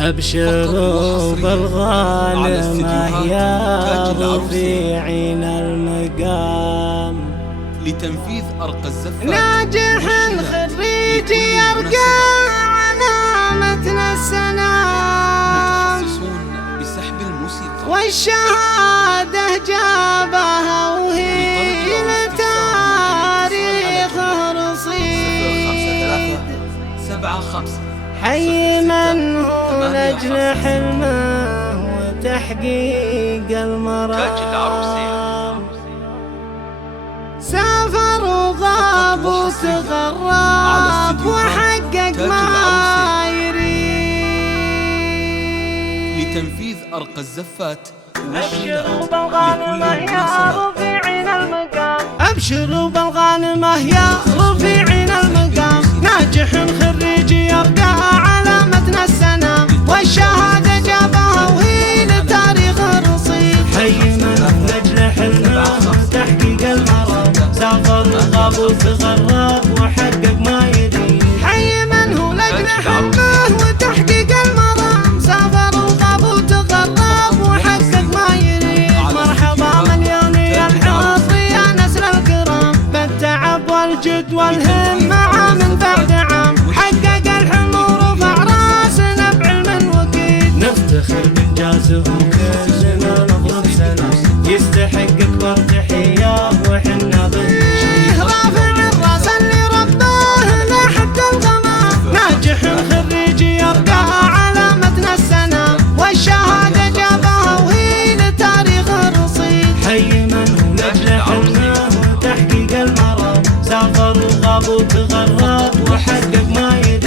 أبشروا بالغانمة يا رفيعين المقام، لتنفيذ أرقى الزفات ناجح الخريج يرقى علامتنا السلام، متخصصون بسحب الموسيقى والشهادة جابها وهي لتاريخ رصيد. 0535 حي من هو لأجل حلمه وتحقيق المرام، سافر وغاب وتغرب وحقق ما يريد، لتنفيذ أرقى الزفات أبشروا بالغانمة يا رفيعين المقام، أبشروا بالغانمة يا رفيعين المقام، ناجح خريج يرقى علامتنا السلام، والشهادة جابها وهي للتاريخ رصيد. حي من لأجل حلمه وتحقيق المرام، سافر وغاب وتغرب وحقق ما يريد. حي من هو لأجل حلمه وتحقيق المرام، سافر وغاب وتغرب وحقق ما يريد. مرحبا مليون يا الحظ يا نسل الكرام، بالتعب والجد والهمة عام بعد عام، حقق الحلم ورفع راسنا بعلم وكيد. نفتخر بإنجازه كلنا نضرب سلام، يستحق أكبر تحية وحنا بنشيد. رافع الراس اللي رباه لحد الغمام، ناجح خريج يرقى علامتنا السلام، والشهادة جابها وهي للتاريخ رصيد. حي من هو لأجل حلمه وتحقيق المرام، سافر وغاب وتغرب وحقق ما يريد.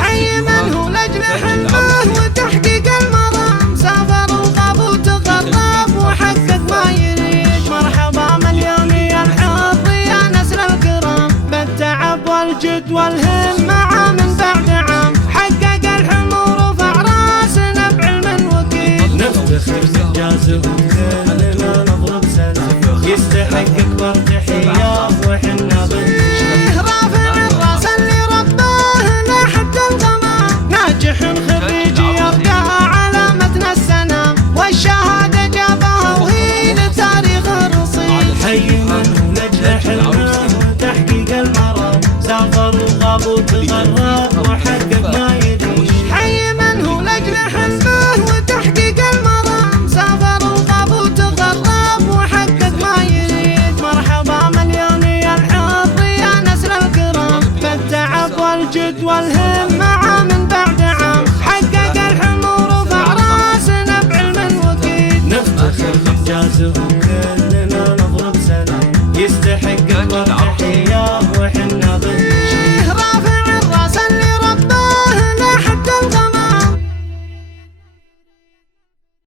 حي من هو لأجل حلمه وتحقيق المرام، سافر وغاب وتغرب وحقق ما يريد. مرحبا مليون يا الحظ يا نسل الكرام، بالتعب والجد والهمة عام بعد عام، حقق الحلم ورفع راسنا بعلم وكيد. نفتخر بإنجازه كلنا نضرب سلام، يستحق أكبر تحية وحنا بنشيد. رافع الراس اللي رباه لحد الغمام، ناجح خريج يرقى علامتنا السلام، والشهادة جابها وهي للتاريخ رصيد. حي من هو لأجل حلمه وتحقيق المرام، سافر وغاب وتغرب وحقق ما يريد. حي من هو لأجل حلمه وتحقيق المرام، سافر وغاب وتغرب وحقق ما يريد. مرحبا مليون يا الحظ يا نسل الكرام، بالتعب والجد والهمة عام بعد عام، حقق الحلم ورفع راسنا بعلم وكيد. نفتخر بإنجازه كلنا نضرب سلام، يستحق أكبر